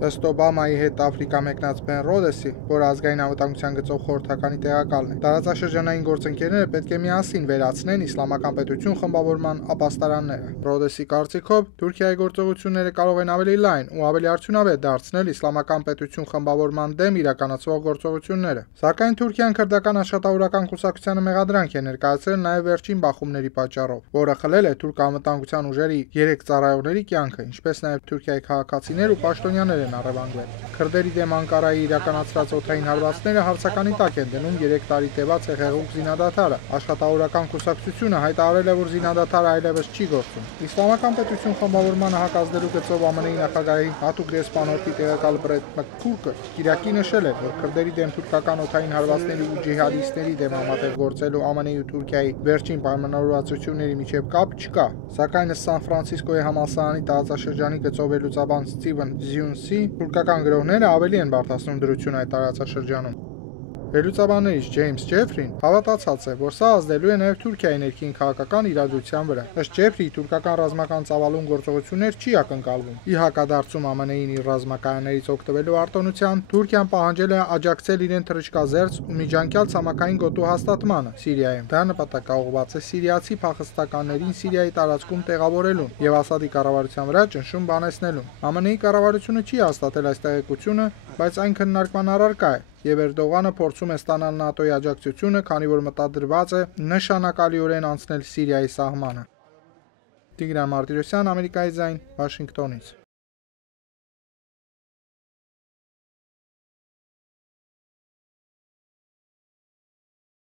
Ըստ Օբամայի հետ Աֆրիկա մեկնած Բեն Ռոդեսի, որ ազգային անվտանգության գծով խորհրդականի տեղակալն է, տարածաշրջանային գործընկերները պետք է միասին վերացնեն իսլամական պետություն խմբավորման ապաստարանները։ Ռոդեսի կարծիքով Թուրքիայի գործողությունները կարող են ավելի լայն ու ավելի արդյունավետ դարձնել իսլամական պետություն խմբավորման դեմ իրականացվող գործողությունները։ Սակայն Թուրքիան քրդական աշխատավորական կուսակցությանը մեղադրանք է ներկայացրել նաև վերջին բախումների պատճառով, որը խլել է թուրք անվտանգության ուժերի 3 ծառայողների կյանքը, ինչպես նաև Թուրքիայի քաղաքացիներ ու պաշտոնյաներ են առևանգվել։ Քրդերի դեմ Անկարայի իրականացրած օդային հարվածները հարցականի տակ են դնում 3 տարի տևած հեղեղուկ զինադադարը։ Աշխատավորական կուսակցությունը հայտարարել է, որ զինադադարը այլևս չի գործում։ Իսլամական պետություն խմբավորմանը հակազդելու գծով ԱՄՆ-ի նախագահի հատուկ դեսպանորդի տեղակալ Բրեթ Մաքքուրկը Կիրակի նշել է, որ քրդերի դեմ թուրքական օդային հարվածների ու ջիհադիստների դեմ համատեղ գործելու ԱՄՆ-ի ու Թուրքիայի վերջին պայմանավորվածությունների միջև կապ չկա։ Սակայն Սան Ֆրանցիսկոյի համալսարանի տարածաշրջանի գծով վերլուծաբան Սթիվեն Զյունսի թուրքական գրողները ավելի են բարդացնում դրություն այդ տարածաշրջանում։ Վերլուծաբաններից Ջեյմս Ջեֆրին հավատացած է, որ սա ազդելու է նաև Թուրքիայի ներքին քաղաքական իրադրության վրա։ Ըստ Ջեֆրիի, թուրքական ռազմական ծավալուն գործողություններ չի ակնկալվում։ Ի հակադարձում ԱՄՆ-ին իր ռազմակայաններից օգտվելու արտոնության, Թուրքիան պահանջել է աջակցել իրեն թռիչքազերծ ու միջանկյալ ցամաքային գոտու հաստատմանը Սիրիայում։ Դա նպատակաուղղված է սիրիացի փախստականներին Սիրիայի տարածքում տեղավորելուն և Ասադի կառավարության վրա ճնշում բանեցնելուն։ ԱՄՆ-ի կառավարությունը չի հաստատել այս տեղեկությունը, բայց այն քննարկման առարկա է, և Էրդողանը փորձում է ստանալ ՆԱՏՕ-ի աջակցությունը, քանի որ մտադրված է նշանակալիորեն անցնել Սիրիայի սահմանը։ Տիգրան Մարտիրոսյան, Ամերիկայի ձայն, Վաշինգտոնից։